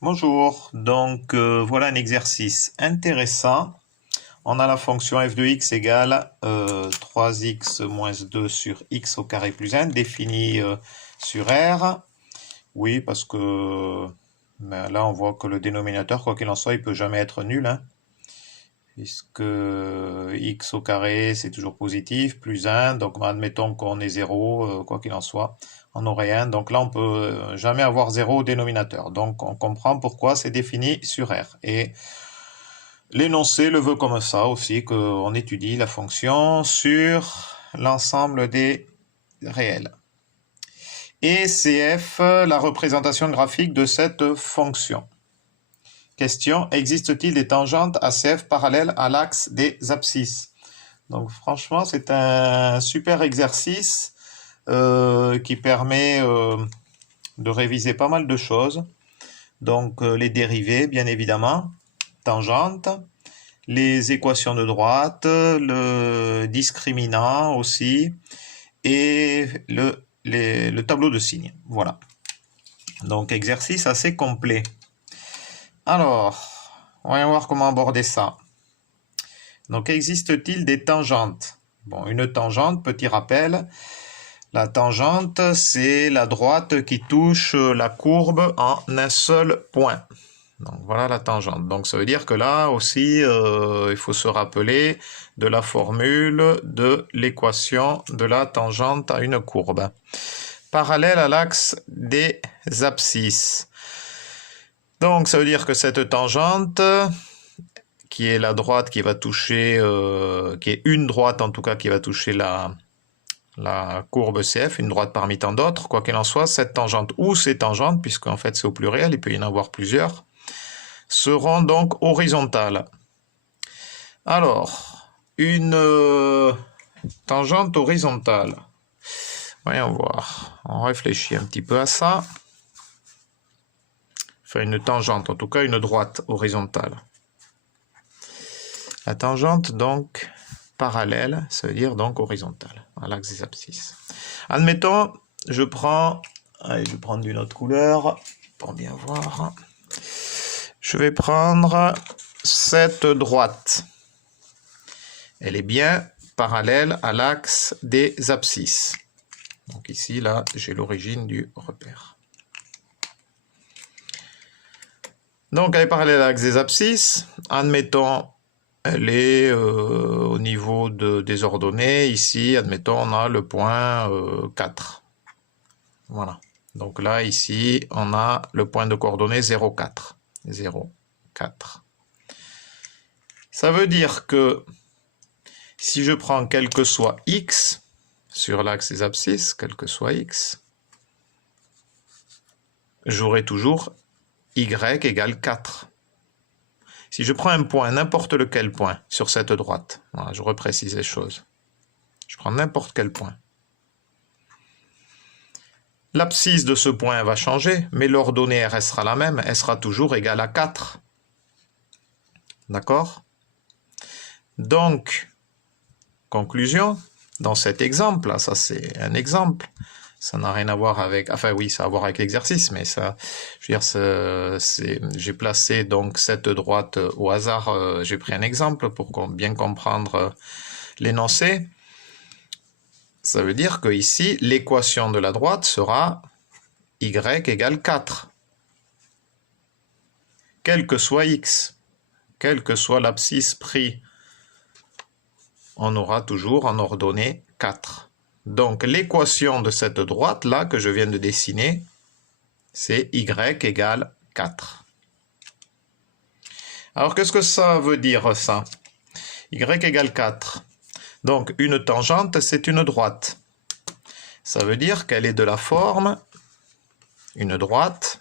Bonjour, donc voilà un exercice intéressant. On a la fonction f de x égale 3x moins 2 sur x au carré plus 1 définie sur R. Oui, parce que là on voit que le dénominateur, quoi qu'il en soit, il peut jamais être nul, hein, puisque x au carré c'est toujours positif, plus 1, donc admettons qu'on ait 0, quoi qu'il en soit, on aurait 1, donc là on peut jamais avoir 0 au dénominateur, donc on comprend pourquoi c'est défini sur R. Et l'énoncé le veut comme ça aussi, qu'on étudie la fonction sur l'ensemble des réels. Et CF, la représentation graphique de cette fonction. Question, existe-t-il des tangentes ACF parallèles à l'axe des abscisses? Donc franchement, c'est un super exercice qui permet de réviser pas mal de choses. Donc les dérivées, bien évidemment, tangentes, les équations de droite, le discriminant aussi, et le tableau de signes. Voilà. Donc exercice assez complet. Alors, on va voir comment aborder ça. Donc, existe-t-il des tangentes? Bon, une tangente, petit rappel, la tangente, c'est la droite qui touche la courbe en un seul point. Donc, voilà la tangente. Donc, ça veut dire que là aussi, il faut se rappeler de la formule de l'équation de la tangente à une courbe. Parallèle à l'axe des abscisses. Donc, ça veut dire que cette tangente, qui est la droite qui va toucher, qui est une droite en tout cas qui va toucher la courbe CF, une droite parmi tant d'autres, quoi qu'il en soit, cette tangente ou ces tangentes, puisqu'en fait c'est au pluriel, il peut y en avoir plusieurs, seront donc horizontales. Alors, une tangente horizontale. Voyons voir, on réfléchit un petit peu à ça. Enfin, une tangente, en tout cas une droite horizontale. La tangente, donc, parallèle, ça veut dire donc horizontale, à l'axe des abscisses. Admettons, je prends, allez, je vais prendre d'une autre couleur, pour bien voir. Je vais prendre cette droite. Elle est bien parallèle à l'axe des abscisses. Donc ici, là, j'ai l'origine du repère. Donc, elle est parallèle à l'axe des abscisses. Admettons, elle est au niveau des ordonnées. Ici, admettons, on a le point 4. Voilà. Donc là, ici, on a le point de coordonnées 0, 4. 0, 4. Ça veut dire que si je prends quel que soit x sur l'axe des abscisses, quel que soit x, j'aurai toujours y égale 4. Si je prends un point, n'importe lequel point, sur cette droite, voilà, je reprécise les choses. Je prends n'importe quel point. L'abscisse de ce point va changer, mais l'ordonnée elle restera la même, elle sera toujours égale à 4. D'accord? Donc, conclusion, dans cet exemple, là, ça c'est un exemple, ça n'a rien à voir avec, enfin oui, ça a à voir avec l'exercice, mais ça, je veux dire, j'ai placé donc cette droite au hasard, j'ai pris un exemple pour bien comprendre l'énoncé. Ça veut dire que ici, l'équation de la droite sera y égale 4. Quel que soit x, quel que soit l'abscisse pris, on aura toujours en ordonnée 4. Donc l'équation de cette droite-là que je viens de dessiner, c'est y égale 4. Alors qu'est-ce que ça veut dire ça? Y égale 4. Donc une tangente, c'est une droite. Ça veut dire qu'elle est de la forme, une droite,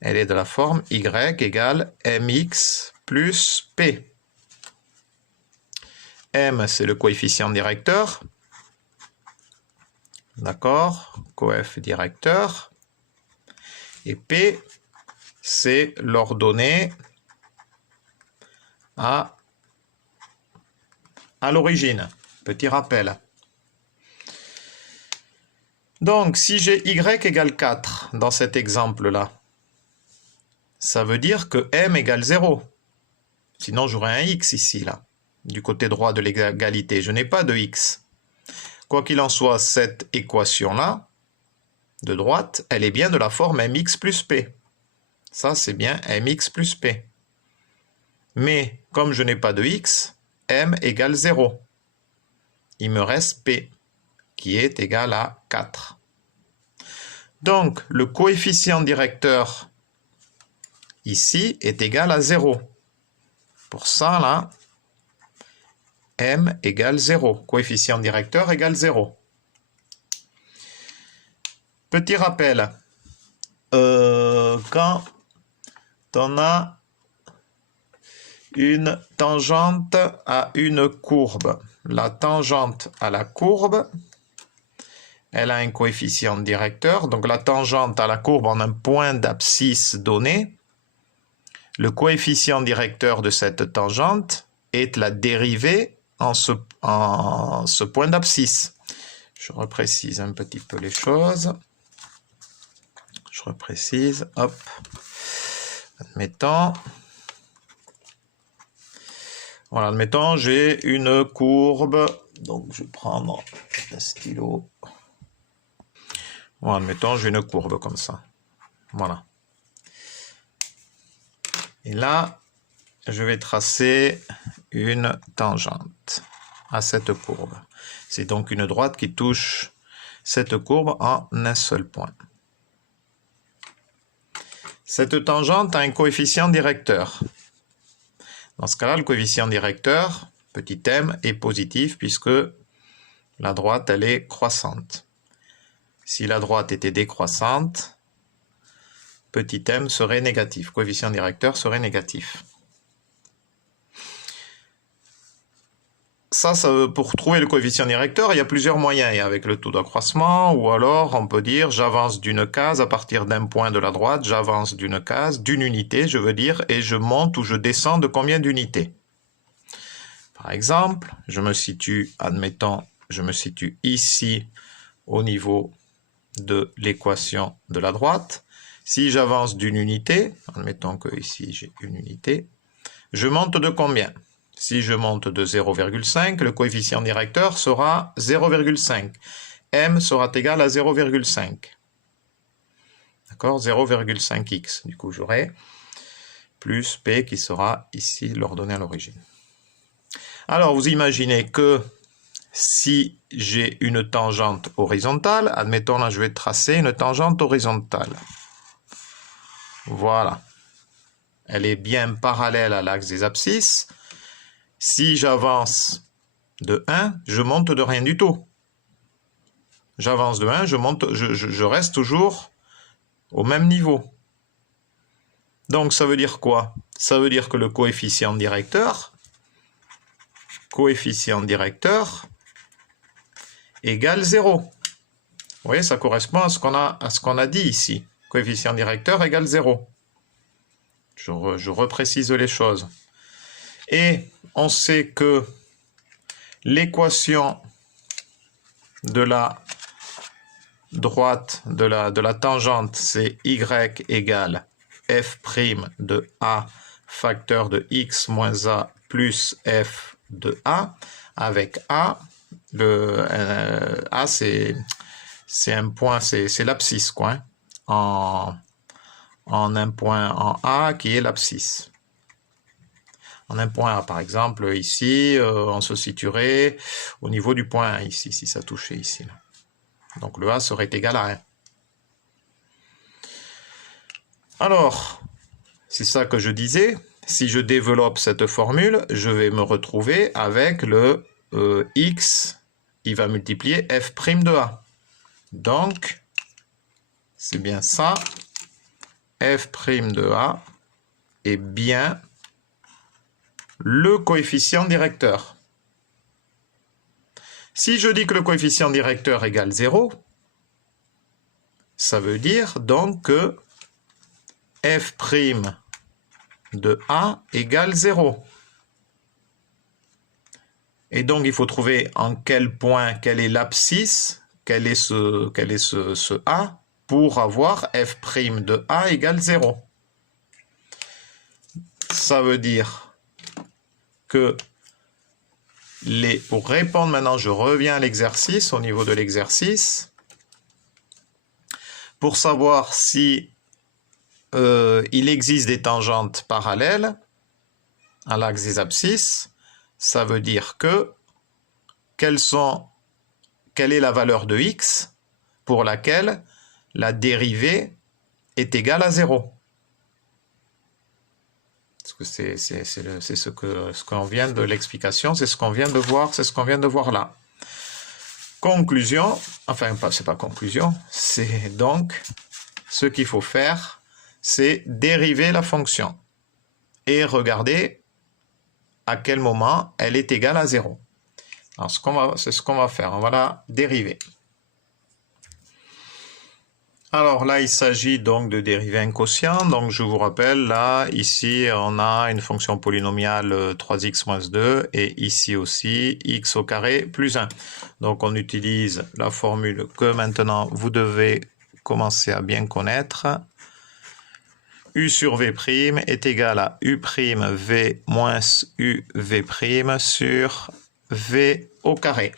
elle est de la forme y égale mx plus p. M, c'est le coefficient directeur. D'accord, coef directeur. Et P, c'est l'ordonnée à l'origine. Petit rappel. Donc, si j'ai y égale 4 dans cet exemple-là, ça veut dire que m égale 0. Sinon, j'aurais un x ici, là, du côté droit de l'égalité. Je n'ai pas de x. Quoi qu'il en soit, cette équation-là, de droite, elle est bien de la forme mx plus p. Ça, c'est bien mx plus p. Mais, comme je n'ai pas de x, m égale 0. Il me reste p, qui est égal à 4. Donc, le coefficient directeur ici est égal à 0. Pour ça, là, m égale 0. Coefficient directeur égale 0. Petit rappel. Quand on a une tangente à une courbe, la tangente à la courbe, elle a un coefficient directeur. Donc la tangente à la courbe en un point d'abscisse donné. Le coefficient directeur de cette tangente est la dérivée en ce point d'abscisse. Je reprécise un petit peu les choses. Je reprécise, hop. Admettons. Voilà, admettons, j'ai une courbe. Donc je vais prendre un stylo. Voilà, admettons, j'ai une courbe comme ça. Voilà. Et là, je vais tracer une tangente à cette courbe. C'est donc une droite qui touche cette courbe en un seul point. Cette tangente a un coefficient directeur. Dans ce cas-là, le coefficient directeur, petit m, est positif puisque la droite, elle est croissante. Si la droite était décroissante, petit m serait négatif, coefficient directeur serait négatif. Ça, pour trouver le coefficient directeur, il y a plusieurs moyens. Il y a avec le taux d'accroissement, ou alors on peut dire j'avance d'une case à partir d'un point de la droite, j'avance d'une case, d'une unité, je veux dire, et je monte ou je descends de combien d'unités. Par exemple, je me situe, admettons, je me situe ici au niveau de l'équation de la droite. Si j'avance d'une unité, admettons que ici j'ai une unité, je monte de combien? Si je monte de 0,5, le coefficient directeur sera 0,5. M sera égal à 0,5. D'accord? 0,5x. Du coup, j'aurai plus P qui sera ici l'ordonnée à l'origine. Alors, vous imaginez que si j'ai une tangente horizontale, admettons là, je vais tracer une tangente horizontale. Voilà. Elle est bien parallèle à l'axe des abscisses. Si j'avance de 1, je monte de rien du tout. J'avance de 1, je reste toujours au même niveau. Donc ça veut dire quoi? Ça veut dire que le coefficient directeur égale 0. Vous voyez, ça correspond à ce qu'on a dit ici. Coefficient directeur égale 0. Je reprécise les choses. Et on sait que l'équation de la droite de la tangente, c'est y égale f' de a facteur de x moins a plus f de a, avec a, a c'est un point, c'est l'abscisse, quoi, hein, en un point en a qui est l'abscisse. En un point A, par exemple, ici, on se situerait au niveau du point 1, ici, si ça touchait ici. Là. Donc le A serait égal à 1. Alors, c'est ça que je disais. Si je développe cette formule, je vais me retrouver avec le x, il va multiplier f' de A. Donc, c'est bien ça. F' de A est bien le coefficient directeur. Si je dis que le coefficient directeur égale 0, ça veut dire donc que f' de A égale 0. Et donc il faut trouver en quel point, quelle est l'abscisse, quel est ce A pour avoir f' de A égale 0. ça veut dire que pour répondre maintenant, je reviens à l'exercice, au niveau de l'exercice. Pour savoir si il existe des tangentes parallèles à l'axe des abscisses, ça veut dire que quelle est la valeur de x pour laquelle la dérivée est égale à 0. Parce que c'est ce qu'on vient de l'explication, c'est ce qu'on vient de voir, c'est ce qu'on vient de voir là. Conclusion, enfin, c'est pas conclusion, c'est donc ce qu'il faut faire, c'est dériver la fonction et regarder à quel moment elle est égale à 0. Alors, c'est ce qu'on va faire, on va la dériver. Alors là, il s'agit donc de dériver un quotient. Donc je vous rappelle, là, ici, on a une fonction polynomiale 3x moins 2 et ici aussi x au carré plus 1. Donc on utilise la formule que maintenant vous devez commencer à bien connaître. U sur V' est égal à U' V moins U V' sur V au carré.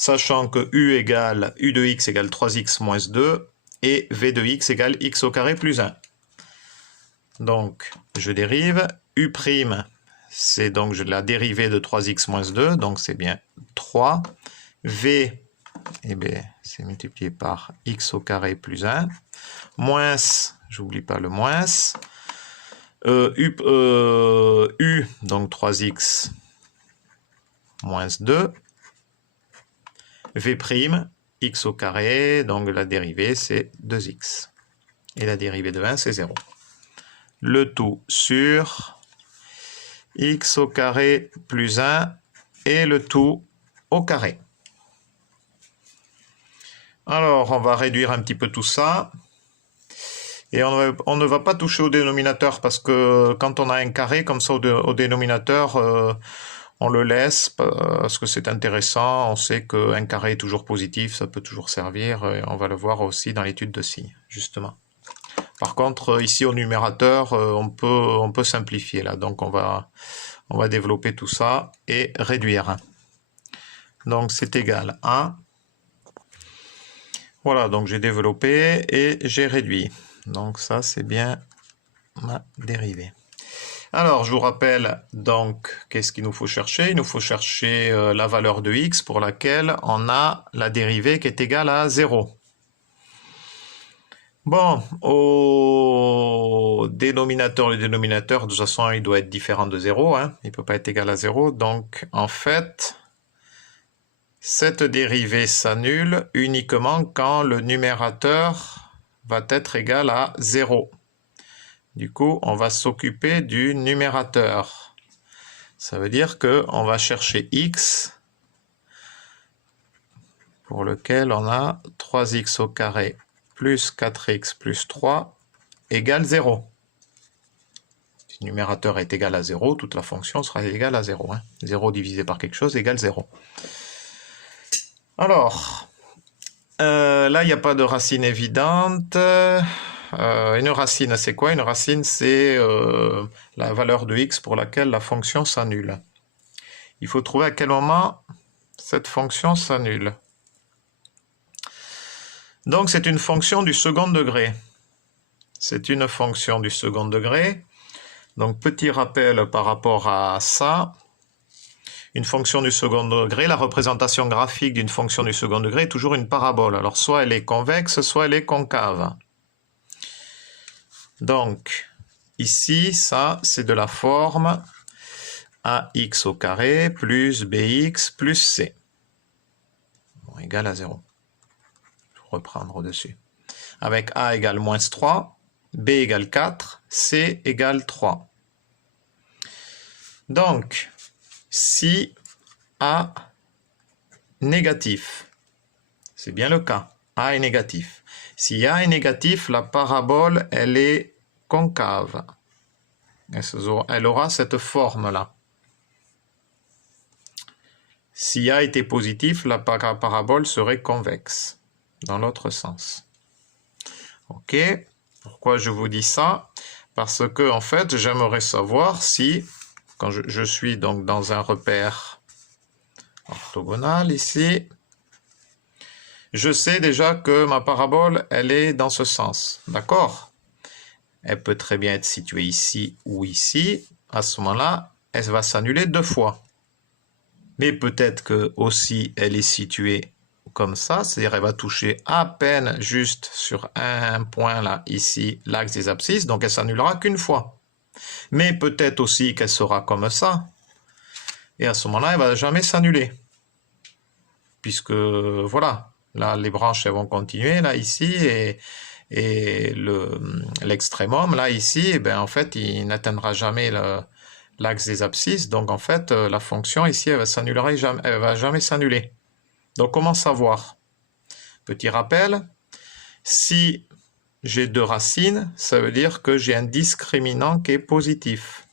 Sachant que U de x égale 3x moins 2 et V de x égale x au carré plus 1. Donc, je dérive. U', c'est donc la dérivée de 3x moins 2, donc c'est bien 3. V, eh bien, c'est multiplié par x au carré plus 1. Moins, j'oublie pas le moins. U, donc 3x moins 2. V', x au carré, donc la dérivée c'est 2x. Et la dérivée de 1 c'est 0. Le tout sur x au carré plus 1 et le tout au carré. Alors on va réduire un petit peu tout ça. Et on ne va pas toucher au dénominateur parce que quand on a un carré comme ça au dénominateur, on le laisse parce que c'est intéressant, on sait qu'un carré est toujours positif, ça peut toujours servir, et on va le voir aussi dans l'étude de signes, justement. Par contre, ici au numérateur, on peut simplifier là, donc on va développer tout ça et réduire. Donc c'est égal à... Voilà, donc j'ai développé et j'ai réduit. Donc ça c'est bien ma dérivée. Alors, je vous rappelle donc qu'est-ce qu'il nous faut chercher. Il nous faut chercher la valeur de x pour laquelle on a la dérivée qui est égale à 0. Bon, au dénominateur, le dénominateur, de toute façon, il doit être différent de 0. Hein. Il ne peut pas être égal à 0. Donc, en fait, cette dérivée s'annule uniquement quand le numérateur va être égal à 0. Du coup, on va s'occuper du numérateur. Ça veut dire qu'on va chercher x pour lequel on a 3x au carré plus 4x plus 3 égale 0. Si le numérateur est égal à 0, toute la fonction sera égale à 0. Hein. 0 divisé par quelque chose égale 0. Alors, là, il n'y a pas de racine évidente. Une racine, c'est quoi? Une racine, c'est la valeur de x pour laquelle la fonction s'annule. Il faut trouver à quel moment cette fonction s'annule. Donc, c'est une fonction du second degré. C'est une fonction du second degré. Donc, petit rappel par rapport à ça. Une fonction du second degré, la représentation graphique d'une fonction du second degré est toujours une parabole. Alors, soit elle est convexe, soit elle est concave. Donc, ici, ça, c'est de la forme ax au carré plus bx plus c. Bon, égal à 0. Je vais reprendre au-dessus. Avec a égale moins 3, b égale 4, c égale 3. Donc, si a négatif, c'est bien le cas, a est négatif. Si a est négatif, la parabole, elle est concave. Elle aura cette forme-là. Si a était positif, la parabole serait convexe, dans l'autre sens. Ok, pourquoi je vous dis ça? Parce que, en fait, j'aimerais savoir si, quand je suis donc dans un repère orthogonal ici, je sais déjà que ma parabole, elle est dans ce sens. D'accord? Elle peut très bien être située ici ou ici. À ce moment-là, elle va s'annuler 2 fois. Mais peut-être que aussi elle est située comme ça, c'est-à-dire elle va toucher à peine juste sur un point là, ici, l'axe des abscisses, donc elle s'annulera qu'une fois. Mais peut-être aussi qu'elle sera comme ça, et à ce moment-là, elle va jamais s'annuler. Puisque, voilà, là, les branches, elles vont continuer, là, ici, et l'extrémum, là, ici, eh bien, en fait, il n'atteindra jamais l'axe des abscisses, donc en fait, la fonction ici, elle va jamais s'annuler. Donc, comment savoir? Petit rappel, si j'ai 2 racines, ça veut dire que j'ai un discriminant qui est positif.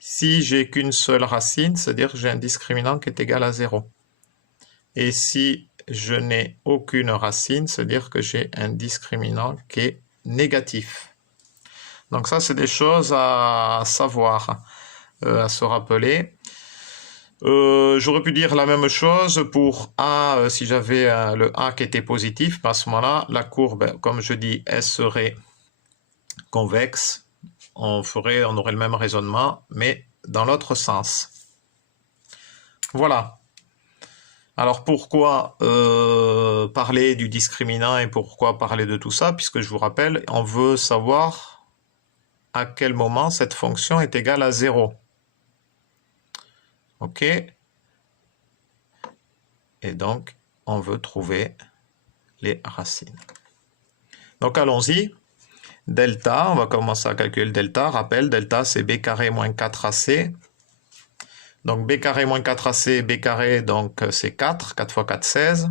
Si j'ai qu'une seule racine, c'est-à-dire que j'ai un discriminant qui est égal à 0. Et si je n'ai aucune racine, c'est-à-dire que j'ai un discriminant qui est négatif. Donc ça, c'est des choses à savoir, à se rappeler. J'aurais pu dire la même chose pour A, si j'avais le A qui était positif, à ce moment-là, la courbe, comme je dis, elle serait convexe. On aurait le même raisonnement, mais dans l'autre sens. Voilà. Alors pourquoi parler du discriminant et pourquoi parler de tout ça? Puisque je vous rappelle, on veut savoir à quel moment cette fonction est égale à 0. OK? Et donc, on veut trouver les racines. Donc allons-y. Delta, on va commencer à calculer le delta. Rappel, delta c'est b carré moins 4ac. Donc b carré moins 4ac, b carré, donc c'est 4. 4 fois 4, 16.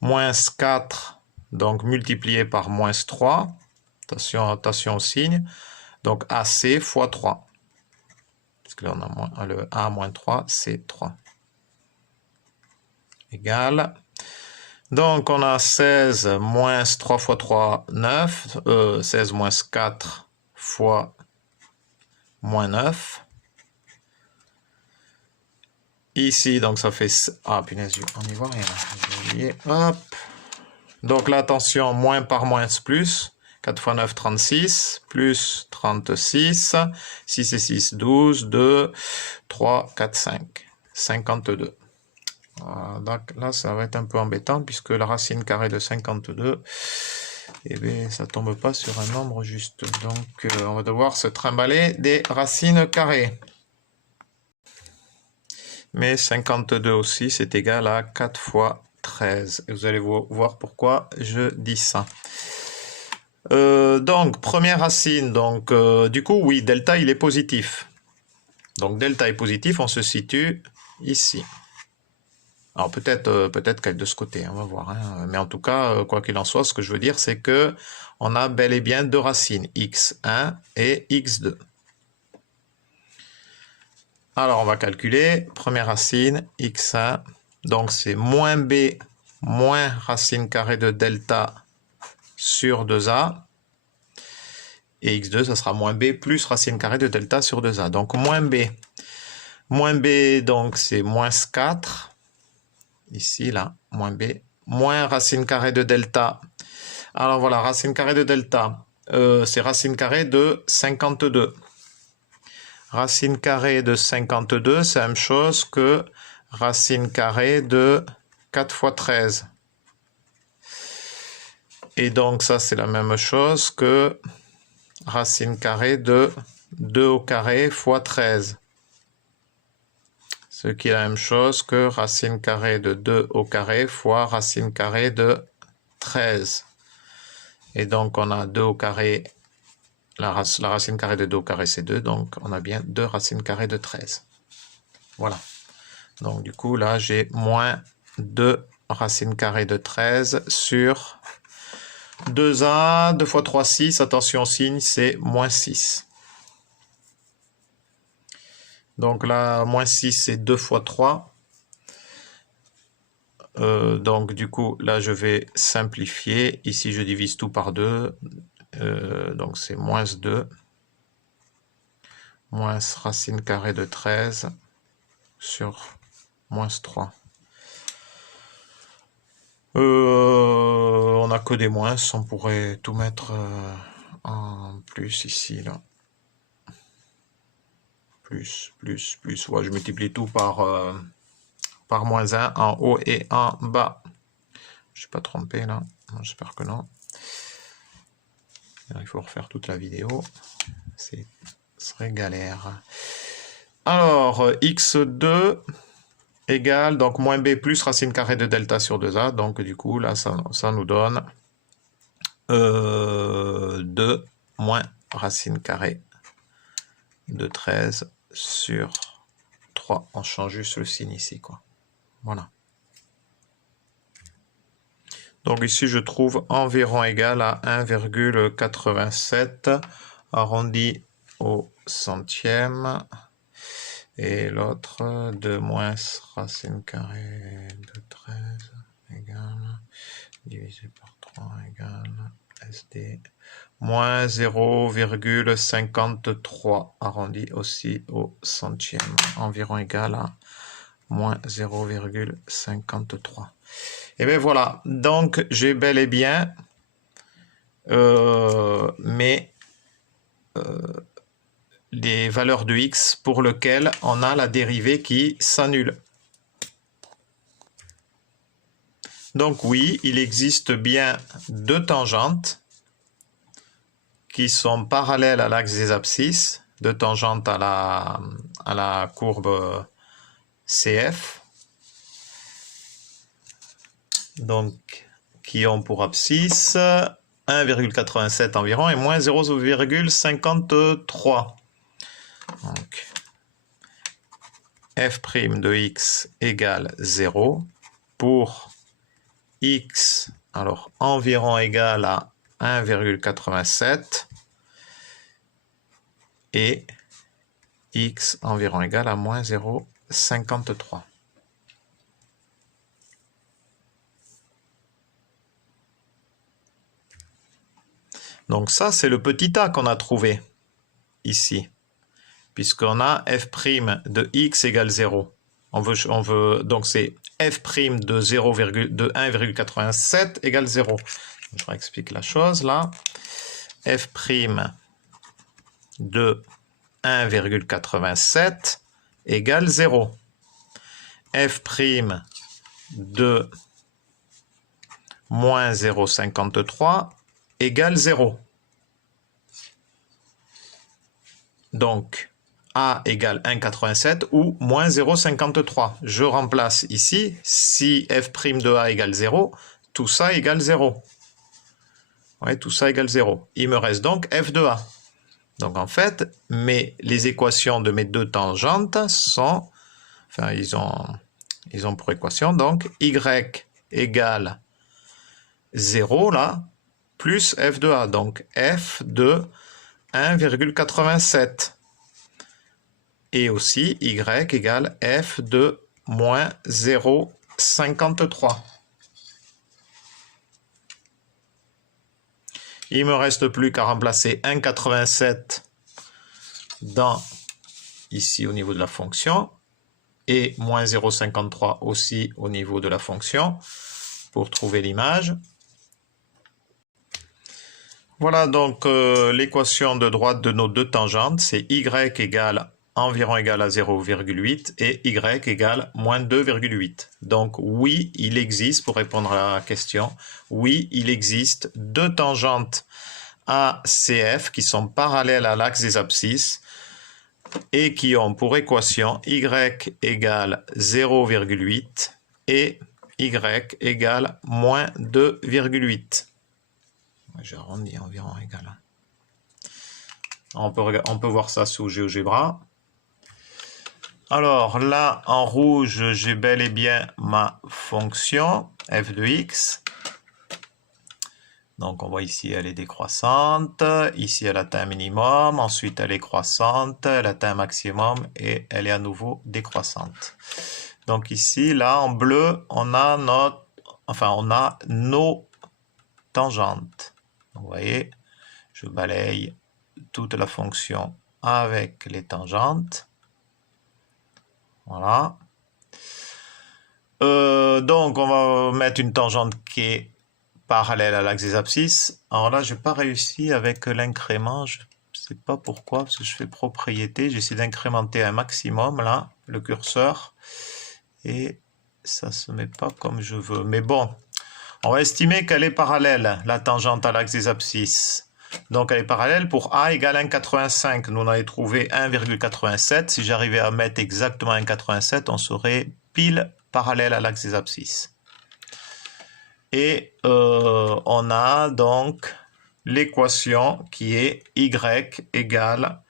Moins 4, donc multiplié par moins 3. Attention au signe. Donc AC fois 3. Parce que là, on a le A moins 3, c'est 3. Égal. Donc, on a 16 moins 3 fois 3, 9. 16 moins 4 fois moins 9. Ici, donc ça fait... Ah, punaise, on n'y voit rien. J'ai oublié. Hop. Donc là, attention, moins par moins plus. 4 fois 9, 36, plus 36, 6 et 6, 12, 2, 3, 4, 5, 52. Donc là, ça va être un peu embêtant, puisque la racine carrée de 52, eh bien, ça tombe pas sur un nombre juste. Donc, on va devoir se trimballer des racines carrées. Mais 52 aussi, c'est égal à 4 fois 13. Et vous allez voir pourquoi je dis ça. Donc, première racine, donc du coup, oui, delta, il est positif. Donc, delta est positif, on se situe ici. Alors, peut-être qu'elle est de ce côté, on va voir. Hein. Mais en tout cas, quoi qu'il en soit, ce que je veux dire, c'est que on a bel et bien 2 racines, x1 et x2. Alors, on va calculer. Première racine, x1, donc c'est moins b, moins racine carrée de delta sur 2a. Et x2, ça sera moins b plus racine carrée de delta sur 2a. Donc moins b. Moins b, donc c'est moins 4. Ici, là, moins b. Moins racine carrée de delta. Alors voilà, racine carrée de delta, c'est racine carrée de 52. Racine carrée de 52, c'est la même chose que racine carrée de 4 fois 13. Et donc ça, c'est la même chose que racine carrée de 2 au carré fois 13. Ce qui est la même chose que racine carrée de 2 au carré fois racine carrée de 13. Et donc on a 2 au carré, la racine carrée de 2 au carré c'est 2, donc on a bien 2 racines carrées de 13. Voilà. Donc du coup là j'ai moins 2 racines carrées de 13 sur 2a, 2 fois 3, 6, attention au signe, c'est moins 6. Donc là, moins 6, c'est 2 fois 3. Donc du coup, là, je vais simplifier. Ici, je divise tout par 2. donc c'est moins 2, moins racine carrée de 13 sur moins 3. On n'a que des moins, on pourrait tout mettre en plus ici, là. Plus. Ouais, je multiplie tout par moins 1 en haut et en bas. Je ne suis pas trompé là, j'espère que non. Il faut refaire toute la vidéo, ce serait galère. Alors, x2 égale, donc moins b plus racine carrée de delta sur 2a, donc du coup là ça nous donne 2 moins racine carrée de 13 sur 3. On change juste le signe ici, quoi. Voilà. Donc ici, je trouve environ égal à 1,87 arrondi au centième. Et l'autre, 2 moins racine carrée de 13 égale, divisé par 3 égale SD, moins 0,53 arrondi aussi au centième, environ égal à moins 0,53. Et bien voilà, donc j'ai bel et bien les valeurs de x pour lesquelles on a la dérivée qui s'annule. Donc oui, il existe bien deux tangentes qui sont parallèles à l'axe des abscisses, deux tangentes à la courbe CF, donc qui ont pour abscisse 1,87 environ et moins 0,53. Donc f' de x égale 0 pour x, alors environ égal à 1,87 et x environ égal à moins 0,53. Donc ça, c'est le petit a qu'on a trouvé ici, puisqu'on a f' de x égale 0. On veut donc c'est f' de 1,87 égale 0. Je réexplique la chose là. F' de 1,87 égale 0. F' de moins 0,53 égale 0. Donc, A égale 1,87 ou moins 0,53. Je remplace ici, si f' de A égale 0, tout ça égale 0. Ouais, tout ça égale 0. Il me reste donc f de A. Donc en fait, les équations de mes deux tangentes sont, enfin ils ont pour équation donc y égale 0 là, plus f de A, donc f de 1,87. Et aussi y égale f de moins 0,53. Il ne me reste plus qu'à remplacer 1,87 ici au niveau de la fonction et moins 0,53 aussi au niveau de la fonction pour trouver l'image. Voilà donc l'équation de droite de nos deux tangentes, c'est y égale environ égal à 0,8 et y égale moins 2,8. Donc oui, il existe, pour répondre à la question, oui, il existe deux tangentes ACF qui sont parallèles à l'axe des abscisses et qui ont pour équation y égale 0,8 et y égale moins 2,8. J'ai arrondi environ égal. On peut voir ça sous GeoGebra. Alors là, en rouge, j'ai bel et bien ma fonction f de x. Donc on voit ici, elle est décroissante. Ici, elle atteint un minimum. Ensuite, elle est croissante. Elle atteint un maximum et elle est à nouveau décroissante. Donc ici, là, en bleu, on a nos tangentes. Vous voyez, Je balaye toute la fonction avec les tangentes. Voilà. Donc, on va mettre une tangente qui est parallèle à l'axe des abscisses. Alors là, je n'ai pas réussi avec l'incrément. Je ne sais pas pourquoi, parce que je fais propriété. J'essaie d'incrémenter un maximum, là, le curseur. Et ça ne se met pas comme je veux. Mais bon, on va estimer qu'elle est parallèle, la tangente à l'axe des abscisses. Donc, elle est parallèle pour A égale 1,85. Nous, on avait trouvé 1,87. Si j'arrivais à mettre exactement 1,87, on serait pile parallèle à l'axe des abscisses. Et on a donc l'équation qui est y égale...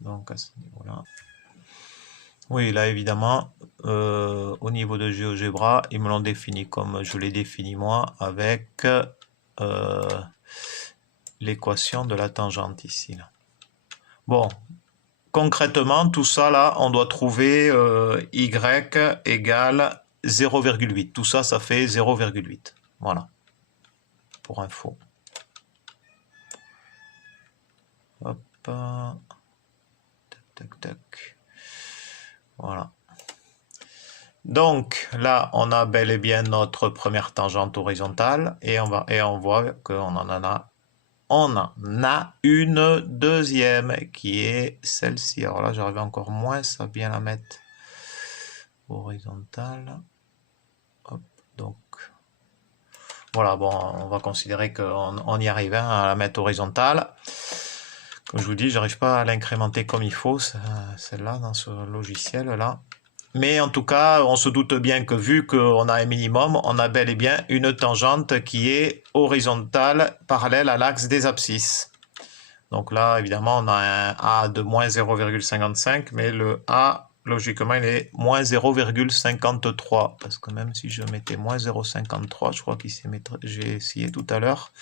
Donc, à ce niveau-là... Oui, là, évidemment, au niveau de GeoGebra, ils me l'ont défini comme je l'ai défini moi, avec l'équation de la tangente ici. Là. Bon, concrètement, tout ça, là, on doit trouver y égale 0,8. Tout ça, ça fait 0,8. Voilà, pour info. Hop, tac, tac, tac. Voilà. Donc là, on a bel et bien notre première tangente horizontale et on voit qu'on en a une deuxième qui est celle-ci. Alors là, j'arrive encore moins à bien la mettre horizontale. Hop, donc voilà, bon, on va considérer qu'on y arrive à la mettre horizontale. Comme je vous dis, j'arrive pas à l'incrémenter comme il faut, celle-là, dans ce logiciel-là. Mais en tout cas, on se doute bien que vu qu'on a un minimum, on a bel et bien une tangente qui est horizontale, parallèle à l'axe des abscisses. Donc là, évidemment, on a un A de moins 0,55, mais le A, logiquement, il est moins 0,53. Parce que même si je mettais moins 0,53, je crois qu'il s'y met, j'ai essayé tout à l'heure,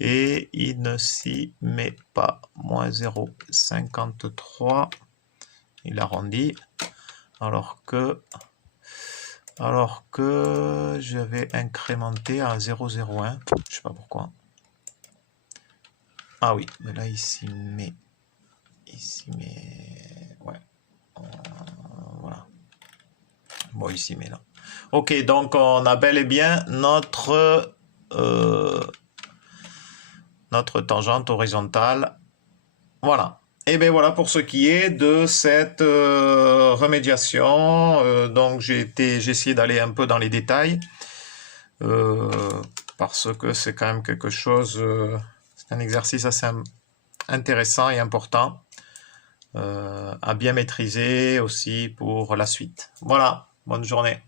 et il ne s'y met pas. Moins 0,53, il arrondit. Alors que j'avais incrémenté à 0,01, je sais pas pourquoi. Ah oui, mais là ici, mais ouais, voilà. Bon, ici, mais là. Ok, donc on a bel et bien notre tangente horizontale. Voilà. Et bien voilà pour ce qui est de cette remédiation. Donc j'ai essayé d'aller un peu dans les détails parce que c'est quand même quelque chose, c'est un exercice assez intéressant et important à bien maîtriser aussi pour la suite. Voilà, bonne journée.